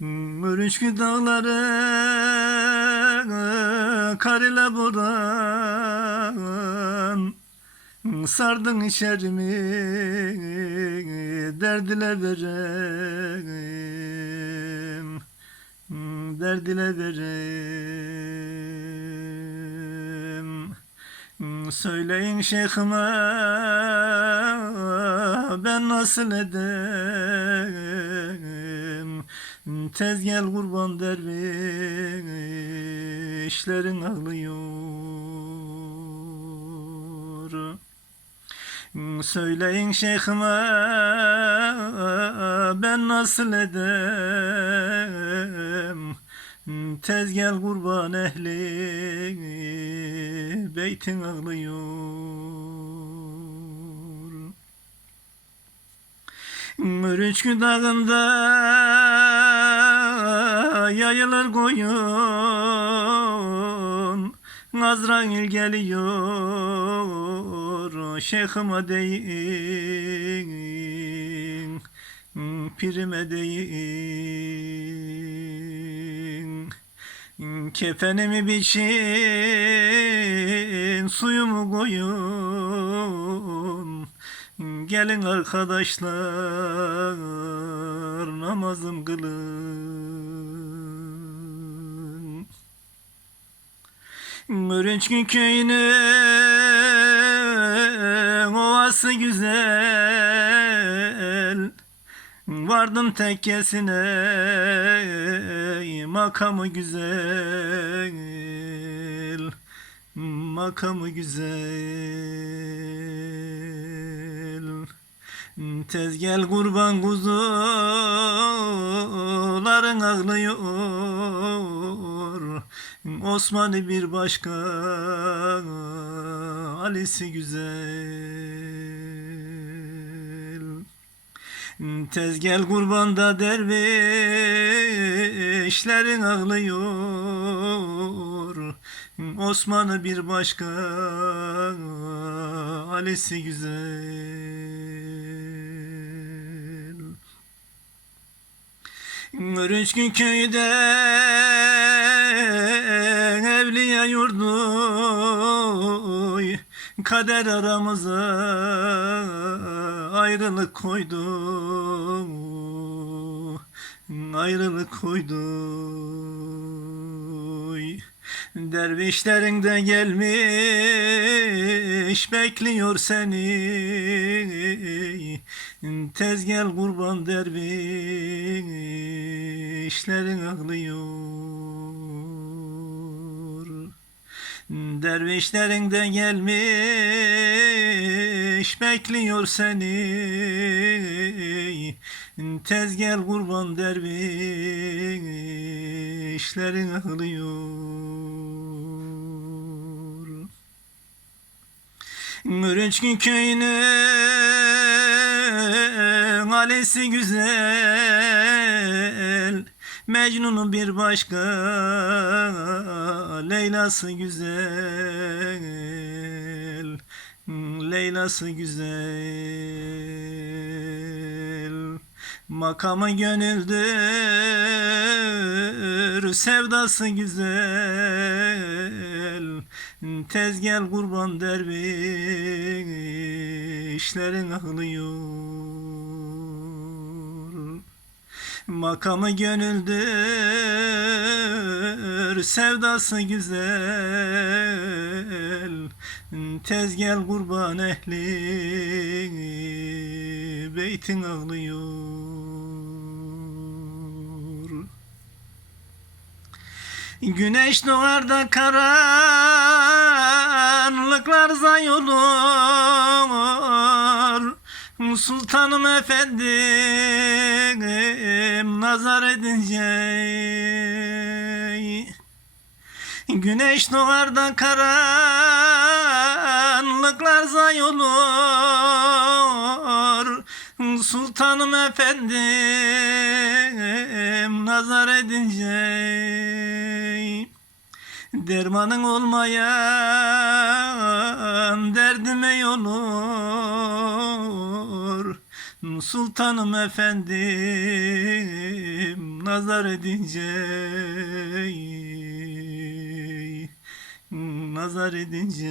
Mürüçkü dağları kar ile buran Sardın içerimi derd ile verem Derd ile verem Söyleyin şeyhime ben nasıl edem Tez gel kurban dervişlerin ağlıyor. Söyleyin şeyhime ben nasıl edem? Tez gel kurban ehli beytin ağlıyor. Mürüçkü dağında yayılır koyun. Azrail geliyor şeyhime deyin Pirime deyin. Kefenimi biçin suyumu koyun. Gelin arkadaşlar namazım kılın Mürünçkü köyünün ovası güzel. Vardım tekkesine makamı güzel. Makamı güzel. Tez gel kurban kuzuların ağlıyor Osman'ı bir başka Ali'si güzel. Tez gel kurbanda dervişlerin ağlıyor. Osman'ı bir başka Ali'si güzel. Mürüçkü köyde evliya yurdu Kader aramıza ayrılık koydu. Ayrılık koydu. Dervişlerin de gelmiş bekliyor seni. Tez gel kurban dervişlerin ağlıyor Dervişlerin de gelmiş bekliyor seni. Tez gel kurban dervişlerin ağlıyor. Mürüçkü köyünün Ali'si güzel Mecnun'un bir başka Leyla'sı güzel Leyla'sı güzel. Makamı gönüldür Sevdası güzel. Tez gel kurban dervişlerin ağlıyor. Makamı gönüldür Sevdası güzel Tez gel kurban ehli Beytin ağlıyor. Güneş doğar da karanlıklar zay olur Sultanım efendim nazar edince Güneş doğar da karanlıklar zay olur Sultanım efendim nazar edince Dermanın olmayan derdime yolur. Sultanım efendim nazar edince nazar edince.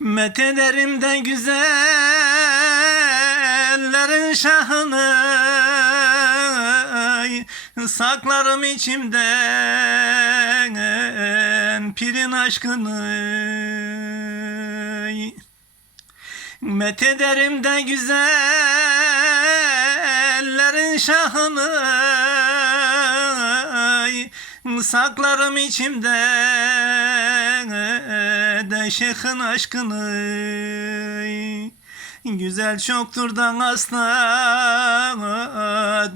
Methederim de güzellerin şahını Saklarım içimden pirin aşkını. Methederim de güzellerin şahını Saklarım içimde de şeyhin aşkını. Güzel çoktur da asla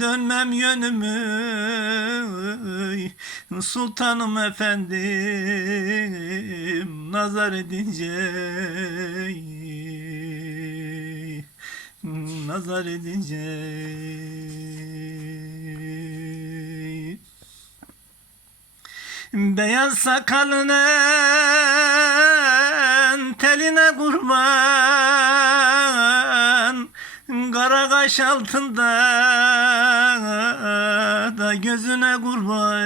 dönmem yönümü. Sultanım efendim nazar edince. Nazar edince Beyaz sakalının teline kurban Kara kaş altında da gözüne kurban.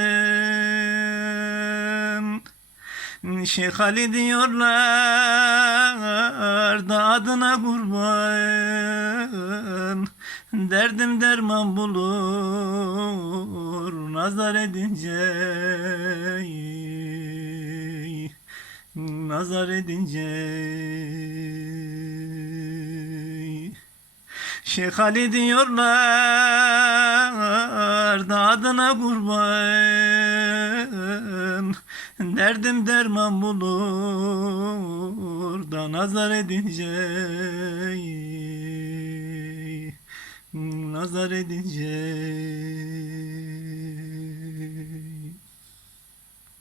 Şeyh Ali diyorlar da adına kurban Derdim derman bulur nazar edince. Nazar edince. Şeyh Ali diyorlar da adına kurban. Derdim derman bulur da nazar edince nazar edince.